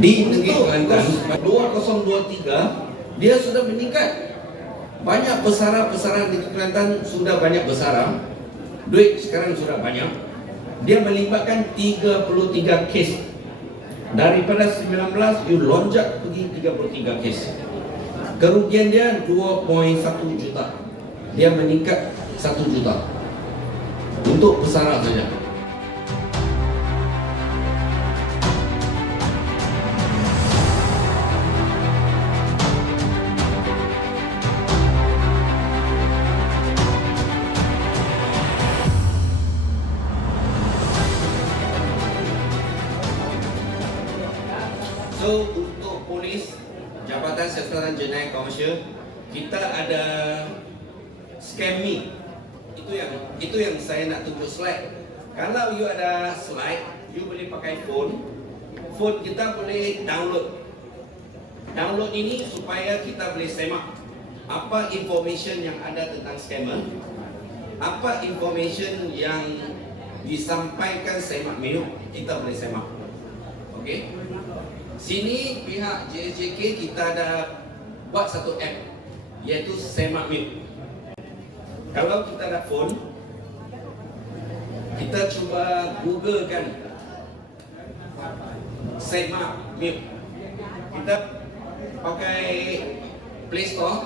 Di negeri Kelantan 2023 dia sudah meningkat. Banyak pesara-pesara di Kelantan sudah banyak bersara. Duit sekarang sudah banyak. Dia melibatkan 33 kes. Daripada 19 you lonjak pergi 33 kes. Kerugian dia 2.1 juta. Dia meningkat 1 juta untuk pesara saja. So untuk polis, Jabatan Siasatan Jenayah Komersial, kita ada scam me. Itu yang saya nak tunjuk slide. Kalau you ada slide, you boleh pakai phone. Phone kita boleh download. Download ini supaya kita boleh semak apa information yang ada tentang scammer, apa information yang disampaikan semak menu, kita boleh semak. Okey. Sini pihak JSJK kita ada buat satu app iaitu Semak Mute. Kalau kita ada phone, kita cuba Google kan Semak Mute. Kita pakai Play Store.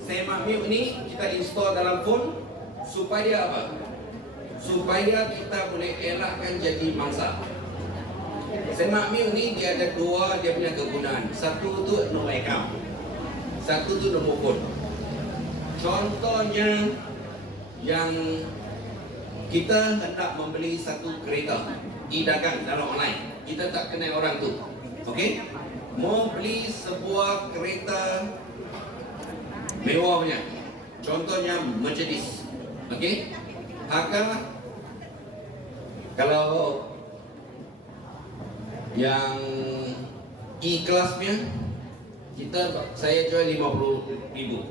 Semak Mute ni kita install dalam phone supaya apa? Supaya kita boleh elakkan jadi mangsa. Semak Mute ni dia ada dua dia punya kegunaan. Satu tu no account, satu tu nombor phone. Contohnya yang kita hendak membeli satu kereta e-dagang dalam online, kita tak kenal orang tu. Okey? Mau beli sebuah kereta mewah punya. Contohnya Mercedes. Okey? Harga kalau yang E-Class punya saya jual 50,000.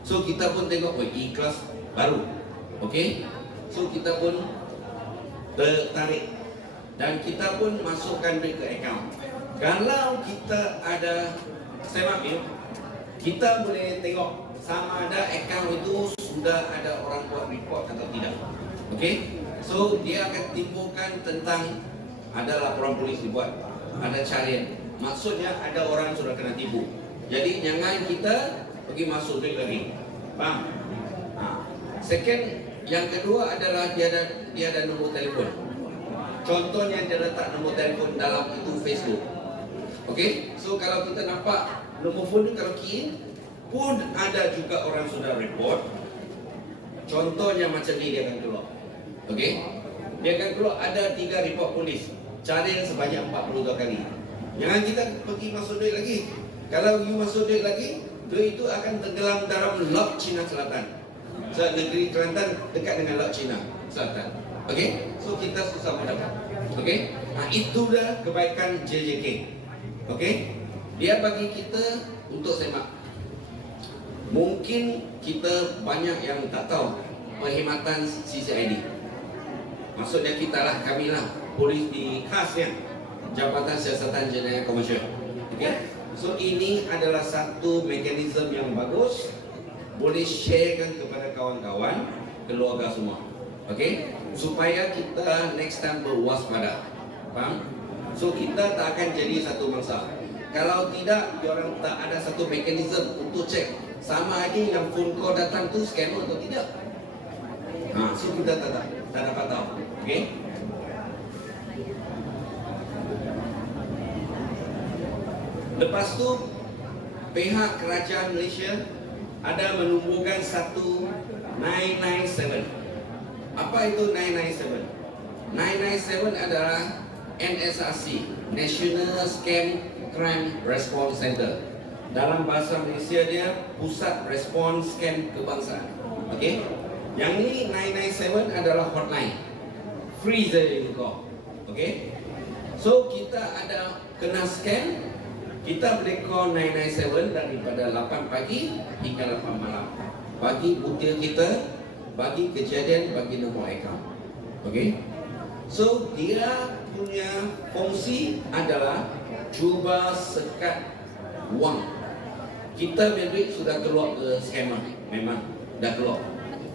So kita pun tengok E-Class baru. Okey? So kita pun tertarik dan kita pun masukkan duit ke akaun. Kalau kita ada Semak Mute, kita boleh tengok sama ada akaun itu sudah ada orang buat report atau tidak. Okey? So dia akan timbulkan tentang ada laporan polis dibuat, ada carian. Maksudnya ada orang sudah kena tipu. Jadi jangan kita pergi masuk duit lagi. Faham? Second, yang kedua adalah dia ada nombor telefon. Contohnya dia letak nombor telefon dalam itu Facebook. Okey? So kalau kita nampak nombor phone ni kalau key pun ada juga orang sudah report. Contohnya macam ni dia akan keluar. Okey? Dia akan keluar ada 3 report polis. Carian sebanyak 42 kali. Jangan kita pergi masuk duit lagi. Kalau you masuk duit lagi, duit itu akan tenggelam dalam Laut Cina Selatan. So negeri Kelantan dekat dengan Laut Cina Selatan. Okey? So kita susah mendapat. Okey? Itu dah kebaikan JJK. Okey? Dia bagi kita untuk semak. Mungkin kita banyak yang tak tahu perkhidmatan CCID. Maksudnya kita lah, kami lah, polis di khasnya Jabatan Siasatan Jenayah Komersial. Okay? So ini adalah satu mekanisme yang bagus, boleh sharekan kepada kawan-kawan, keluarga semua. Okay? Supaya kita next time berwaspada. Faham? So kita tak akan jadi satu mangsa. Kalau tidak, diorang tak ada satu mekanisme untuk cek sama ada yang phone call datang tu scammer atau tidak. So kita tak dapat tahu. Okay? Lepas tu pihak kerajaan Malaysia ada menumbuhkan satu 997. Apa itu 997? 997 adalah NSRC, National Scam Crime Response Center. Dalam bahasa Malaysia dia Pusat Respon Scam Kebangsaan. Okey? Yang ni 997 adalah hotline. Free saja you call. Okey? So kita ada kena scam, kita boleh call 997 daripada 8 pagi hingga 8 malam. Bagi butir kita, bagi kejadian, bagi nombor akaun. Okey? So dia punya fungsi adalah cuba sekat wang. Kita punya duit sudah keluar ke scammer, memang dah keluar.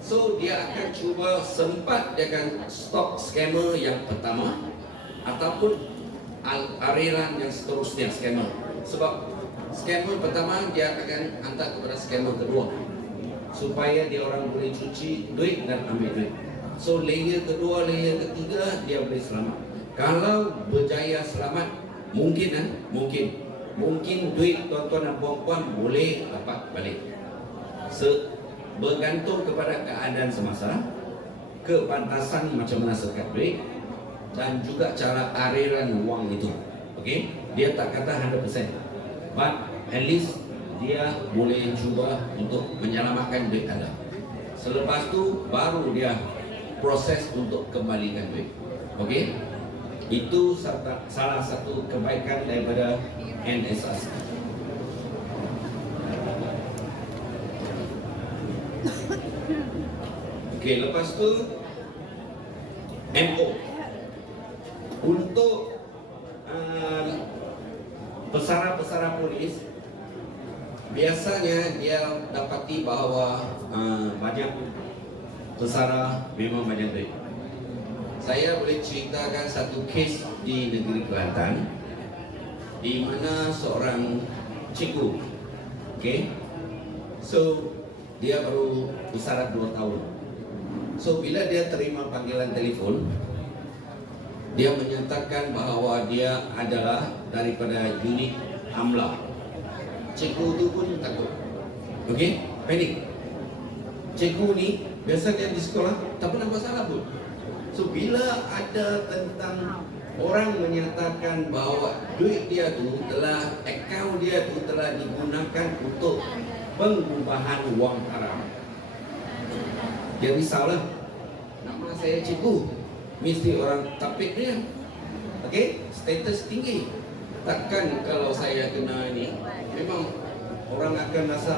So dia akan cuba sempat dia akan stop scammer yang pertama ataupun aliran yang seterusnya scammer. Sebab scammer pertama dia akan hantar kepada scammer kedua supaya dia orang boleh cuci duit dan ambil duit. So layer kedua, layer ketiga dia boleh selamat. Kalau berjaya selamat, mungkin duit tuan-tuan dan puan-puan boleh dapat balik. Bergantung kepada keadaan semasa, kepantasan macam mana sekat duit dan juga cara aliran wang itu. Okey, dia tak kata 100%, but at least dia boleh cuba untuk menyelamatkan duit anda. Selepas tu baru dia proses untuk kembalikan duit. Okey, itu salah satu kebaikan daripada NSAS. Okey, lepas tu MO untuk pesara-pesara polis, biasanya dia dapati bahawa banyak pesara memang banyak duit. Saya boleh ceritakan satu kes di negeri Kelantan di mana seorang cikgu, okay, so dia baru bersyarat 2 tahun. So bila dia terima panggilan telefon, dia menyatakan bahawa dia adalah daripada unit AMLA. Cikgu tu pun takut, okay, panik. Cikgu ni biasa dia di sekolah tak pernah buat salah pun. So bila ada tentang orang menyatakan bahawa duit dia tu telah, akaun dia tu telah digunakan untuk pengubahan wang haram, dia risaulah. Nama saya cikgu, mesti orang tapik dia, okey, status tinggi. Takkan kalau saya kena ini, memang orang akan rasa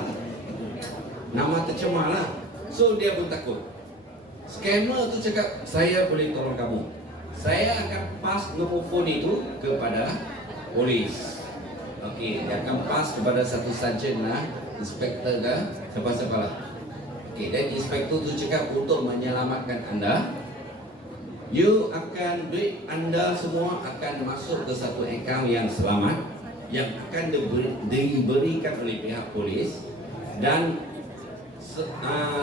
nama tercemar lah. So dia pun takut. Scammer tu cakap, saya boleh tolong kamu, saya akan pass nombor phone itu kepada polis. Okey, dia akan pass kepada satu sarjan lah, inspektor ke siapa-siapa lah. Okey, dan inspektor tu cakap untuk menyelamatkan anda, duit anda semua akan masuk ke satu akaun yang selamat, yang akan diberikan oleh pihak polis, dan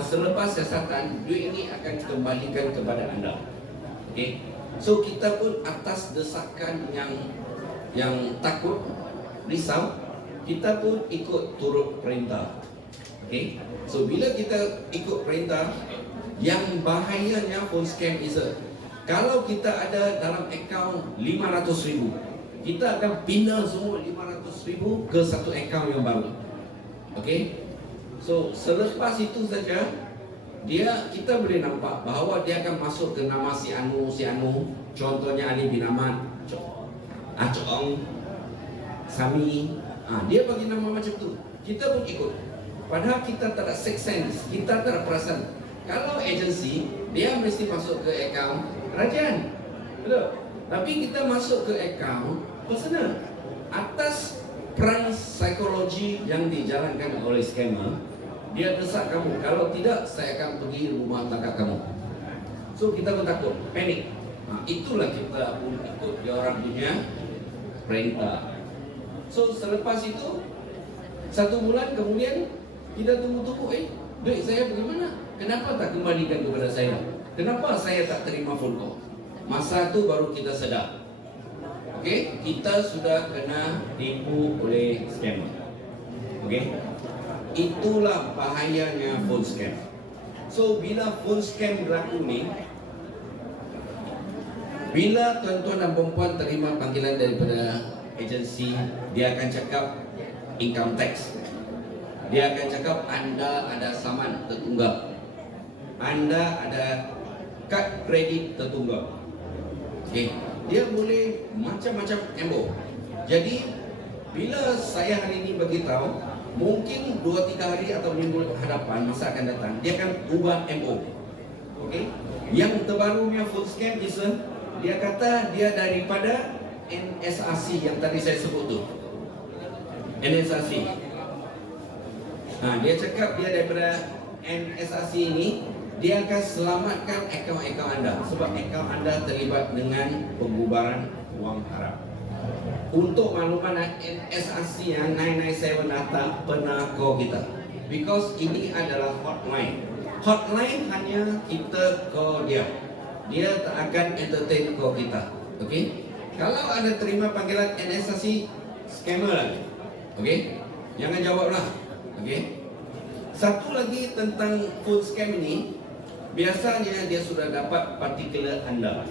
selepas siasatan duit ini akan kembalikan kepada anda. Okey, so kita pun atas desakan yang takut, risau, kita pun ikut turut perintah. Okey, so bila kita ikut perintah, yang bahayanya phone scam is kalau kita ada dalam akaun 500,000, kita akan pindah semua 500,000 ke satu akaun yang baru. Okey, so selepas itu saja kita boleh nampak bahawa dia akan masuk ke nama si Anu, contohnya Ali bin Ahmad, Coong, Sami, dia bagi nama macam tu, kita pun ikut. Padahal kita tak ada sixth sense, kita tak ada perasaan. Kalau agensi, dia mesti masuk ke akaun kerajaan, betul? Tapi kita masuk ke akaun personal atas peran psikologi yang dijalankan oleh scammer. Dia desak kamu, kalau tidak saya akan pergi rumah tangga kamu. So kita pun takut, panik. Itulah kita pun ikut dia orang punya perintah. So selepas itu 1 bulan kemudian kita tunggu-tunggu, duit saya bagaimana? Kenapa tak kembalikan kepada saya? Kenapa saya tak terima phone call? Masa tu baru kita sedar, okey, kita sudah kena tipu oleh scammer. Okey, itulah bahayanya phone scam. So bila phone scam berlaku ni, bila tuan-tuan dan puan-puan terima panggilan daripada agensi, dia akan cakap income tax. Dia akan cakap anda ada saman tertunggak, anda ada kad kredit tertunggak. Okay, dia boleh macam-macam MO. Jadi bila saya hari ini bagi tahu, mungkin 2-3 hari atau minggu hadapan, masa akan datang, dia akan ubah MO. Okay, yang terbarunya full scam is Dia kata dia daripada NSRC yang tadi saya sebut tu. NSRC. Dia cakap dia daripada NSRC ini, dia akan selamatkan akaun-akaun anda sebab akaun anda terlibat dengan pembubaran wang haram. Untuk makluman, NSRC yang 997 tak pernah call kita, because ini adalah hotline. Hotline hanya kita call dia, dia tak akan entertain call kita. Okay? Kalau ada terima panggilan NSRC, scammer lagi. Okay? Jangan jawablah. Okay? Satu lagi tentang phone scam ini, biasanya dia sudah dapat partikular anda.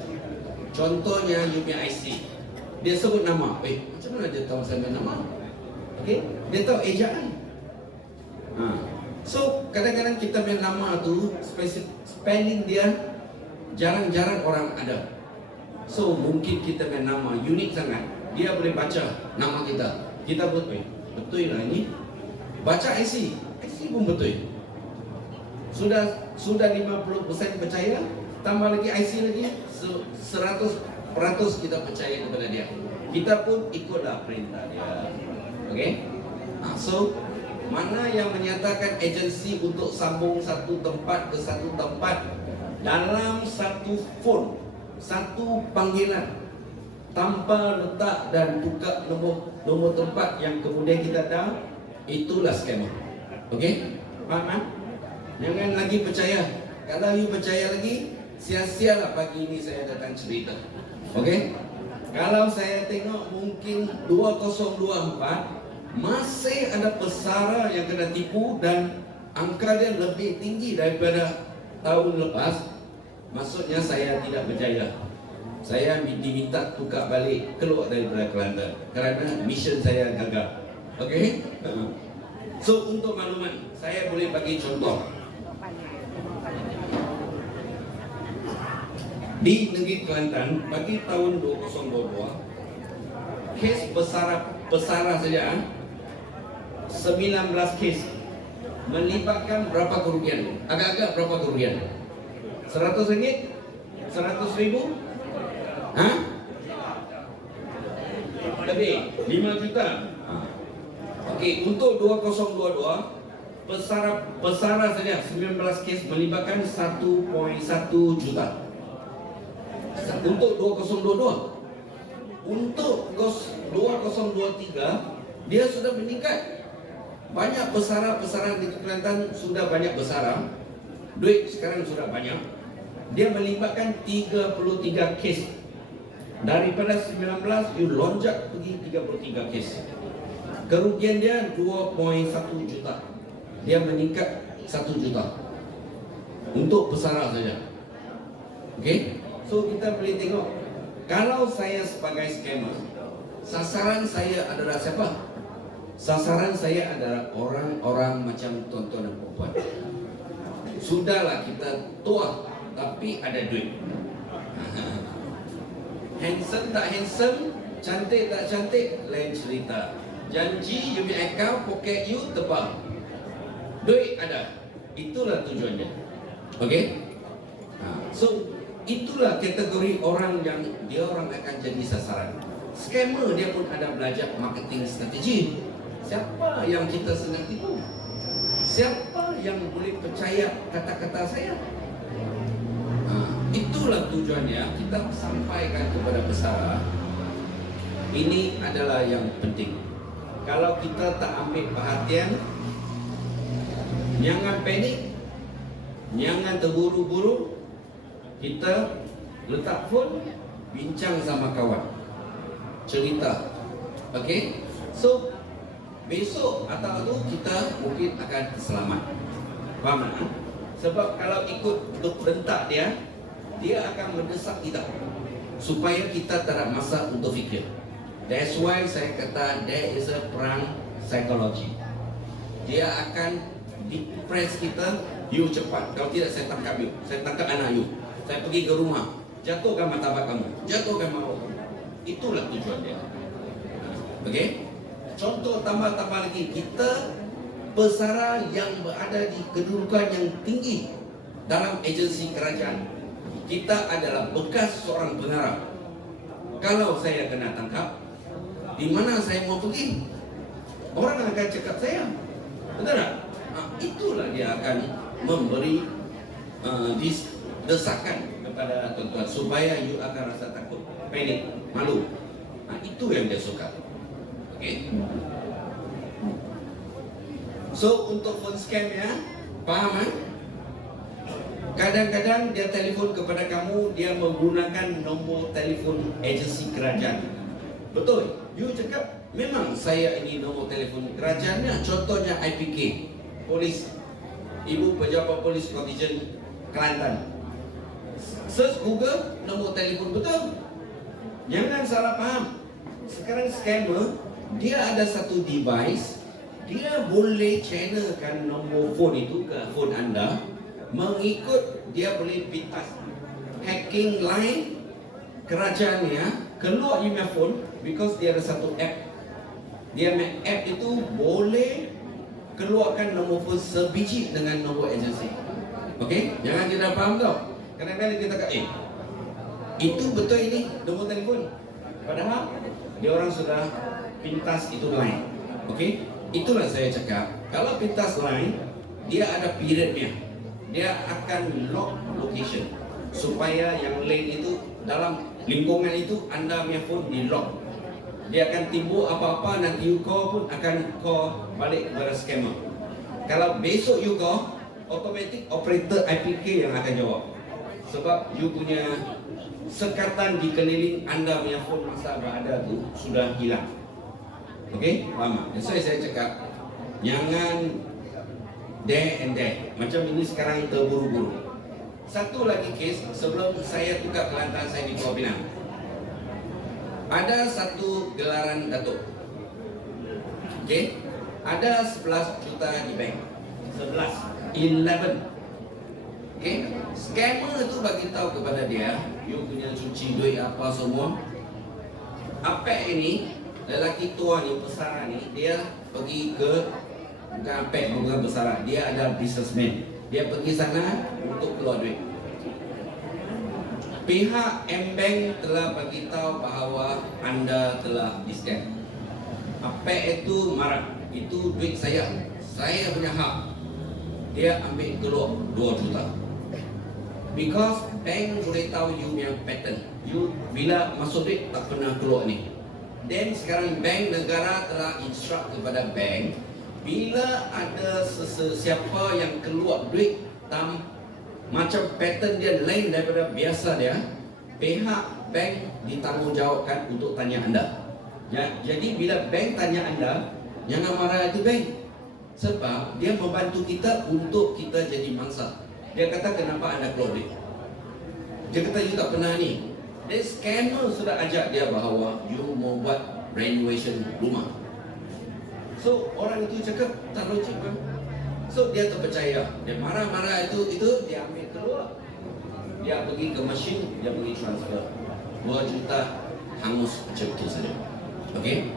Contohnya you punya IC, dia sebut nama. Macam mana dia tahu saya punya nama? Okay? Dia tahu ejaan. So kadang-kadang kita punya nama tu spelling dia jarang-jarang orang ada. So mungkin kita punya nama unik sangat, dia boleh baca nama kita. Kita buat betul lah ini. Baca IC pun betul. Sudah 50% percaya, tambah lagi IC lagi 100% kita percaya kepada dia. Kita pun ikutlah perintah dia. Okay? So mana yang menyatakan agensi untuk sambung satu tempat ke satu tempat dalam satu phone, satu panggilan, tanpa letak dan buka nombor tempat yang kemudian kita tahu, itulah scammer. Okey? Faham? Jangan lagi percaya. Kalau you percaya lagi, sia-sialah pagi ini saya datang cerita. Okey? Kalau saya tengok mungkin 2024 masih ada pesara yang kena tipu dan angka dia lebih tinggi daripada tahun lepas, maksudnya saya tidak percaya. Saya diminta tukar balik keluar daripada Kelantan kerana mission saya gagal. Okey? So untuk makluman, saya boleh bagi contoh. Di negeri Kelantan bagi tahun 2022, kes pesara saja 19 kes melibatkan berapa kerugian? Agak-agak berapa kerugian? 100 ringgit? 100 ribu? Lebih 5 juta. Okey, untuk 2022 pesara saja 19 kes melibatkan 1.1 juta. Untuk 2022. Untuk 2023 dia sudah meningkat. Banyak pesara-pesara di Kelantan sudah banyak besar. Duit sekarang sudah banyak. Dia melibatkan 33 kes. Daripada 19 you lonjak pergi 33 kes. Kerugian dia 2.1 juta. Dia meningkat 1 juta. Untuk pesara saja. Okey? So kita boleh tengok, kalau saya sebagai scammer, sasaran saya adalah siapa? Sasaran saya adalah orang-orang macam tuan-tuan dan puan. Sudahlah kita tua tapi ada duit. Handsome tak handsome, cantik tak cantik, lain cerita. Janji you punya account, poket you tebal, duit ada. Itulah tujuannya. Okay? So itulah kategori orang yang dia orang akan jadi sasaran. Scammer dia pun ada belajar marketing strategi. Siapa yang kita senang tipu? Siapa yang boleh percaya kata-kata saya? Itulah tujuannya kita sampaikan kepada pesara. Ini adalah yang penting. Kalau kita tak ambil perhatian, jangan panik, jangan terburu-buru. Kita letak phone, bincang sama kawan, cerita. Okay? So besok atau tu kita mungkin akan selamat. Faham tak? Sebab kalau ikut bentak dia akan mendesak kita supaya kita tak ada masa untuk fikir. That's why saya kata there is a perang psikologi. Dia akan depress kita. You cepat, kalau tidak saya tangkap you, saya tangkap anak you, saya pergi ke rumah, jatuhkan martabat kamu, jatuhkan maruah kamu. Itulah tujuan dia. Okay? Contoh tambah-tambah lagi, kita pesara yang berada di kedudukan yang tinggi dalam agensi kerajaan, kita adalah bekas seorang pengarap. Kalau saya kena tangkap, di mana saya mau pergi? Orang akan cakap saya, betul tak? Itulah dia akan memberi desakan kepada tuan-tuan supaya you akan rasa takut, panik, malu. Itu yang dia suka. Okay? So untuk phone scam ya, faham kan? Kadang-kadang dia telefon kepada kamu, dia menggunakan nombor telefon agensi kerajaan. Betul? You cakap, memang saya ini nombor telefon kerajaannya. Contohnya IPK, polis, Ibu Pejabat Polis Kontijen Kelantan. Search Google, nombor telefon betul. Jangan salah faham. Sekarang scammer, dia ada satu device, dia boleh channelkan nombor phone itu ke phone anda, mengikut dia boleh pintas hacking line kerajaannya keluar di phone, because dia ada satu app. Dia app itu boleh keluarkan nombor phone sebiji dengan nombor agensi. Okey, jangan tidak faham tau. Kadang-kadang kita kata, itu betul ini nombor telefon. Padahal dia orang sudah pintas itu line. Okey, itulah saya cakap. Kalau pintas line, dia ada periodnya. Dia akan lock location supaya yang lain itu dalam lingkungan itu anda punya phone di lock. Dia akan timbul apa-apa, nanti you call pun akan call balik kepada scammer. Kalau besok you call, automatic operator IPK yang akan jawab. Sebab you punya sekatan di keliling anda punya phone masa berada tu sudah hilang. Okey, faham? So saya cakap, jangan there and there. Macam ini sekarang terburu-buru. Satu lagi kes, sebelum saya tukar Kelantan, saya di Pulau Pinang. Ada satu gelaran Datuk. Okey, ada 11 juta di bank. 11. Okey, scammer itu bagi tahu kepada dia, you punya cuci duit apa semua. Apek ini, lelaki tua ni, pesara ni, dia pergi ke, bukan apek, bukan pesara, dia ada businessman. Dia pergi sana untuk keluar duit. Pihak M-Bank telah bagi tahu bahawa anda telah di-scam. Apek itu marah, itu duit saya punya hak. Dia ambil keluar 2 juta. Because bank boleh tahu you punya pattern. You bila masuk duit tak pernah keluar ni. Dan sekarang bank negara telah instruct kepada bank, bila ada sesiapa yang keluar duit macam pattern dia lain daripada biasa dia, pihak bank ditanggungjawabkan untuk tanya anda. Ya, jadi bila bank tanya anda, jangan marah itu bank. Sebab dia membantu kita untuk kita jadi mangsa. Dia kata, kenapa anda keluar duit? Dia kata, you tak pernah ni. Dan scammer sudah ajak dia bahawa you mau buat renovation rumah. So orang itu cakap, tak logik kan? So dia terpercaya. Dia marah-marah itu dia ambil keluar. Dia pergi ke mesin, dia pergi transfer 2 juta hangus macam itu saja. Okey?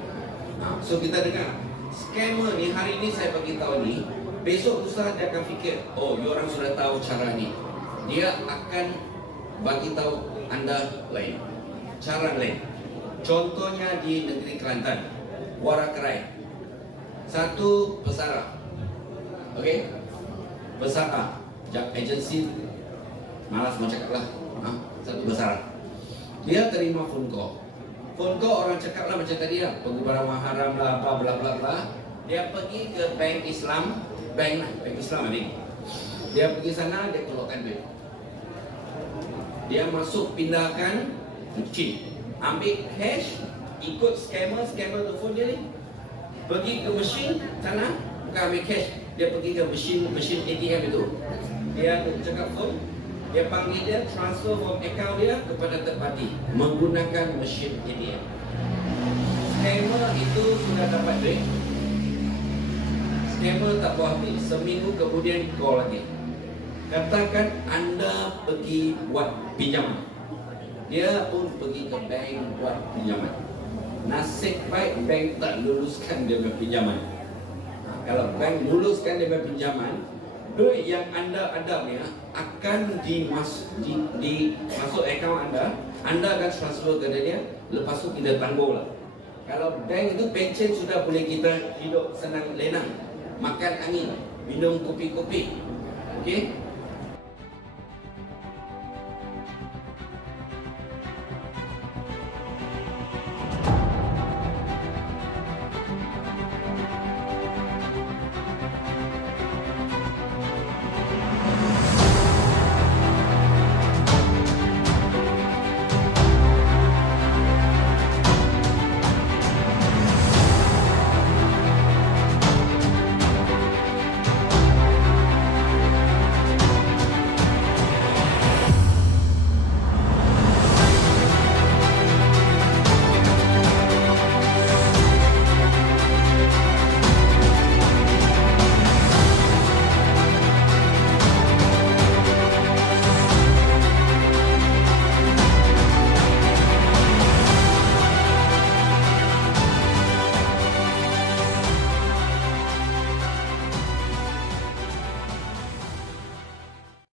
So kita dengar, scammer ni hari ni saya bagi tahu ni, besok lusa dia akan fikir, oh, you orang sudah tahu cara ni. Dia akan bagi tahu anda lain, cara lain. Contohnya di negeri Kelantan, Warakerai, satu pesara. Okey, pesara, agensi, malas mau cakap lah, satu pesara. Dia terima phone call. Phone call orang cakap lah macam tadi lah, pengubahan haram lah, apa bla bla bla. Dia pergi ke bank Islam, bank Islam ni. Dia pergi sana, dia keluarkan duit. Dia masuk pindahkan chip, ambil cash, ikut scammer telefon dia ni, pergi ke mesin sana, bukan ambil cash, dia pergi ke mesin ATM itu. Dia cakap phone, dia panggil dia, transfer from account dia kepada third party menggunakan mesin ATM. Scammer itu sudah dapat duit. Scammer tak puas hati, seminggu kemudian call lagi. Katakan anda pergi buat pinjaman, dia pun pergi ke bank buat pinjaman. Nasib baik bank tak luluskan dia punya pinjaman. Kalau bank luluskan dia punya pinjaman, duit yang anda ada ni akan dimasuk akaun anda akan transfer ke dia, lepas tu kita tangguh lah. Kalau bank itu pension sudah boleh kita hidup senang lenang, makan angin, minum kopi-kopi, okey.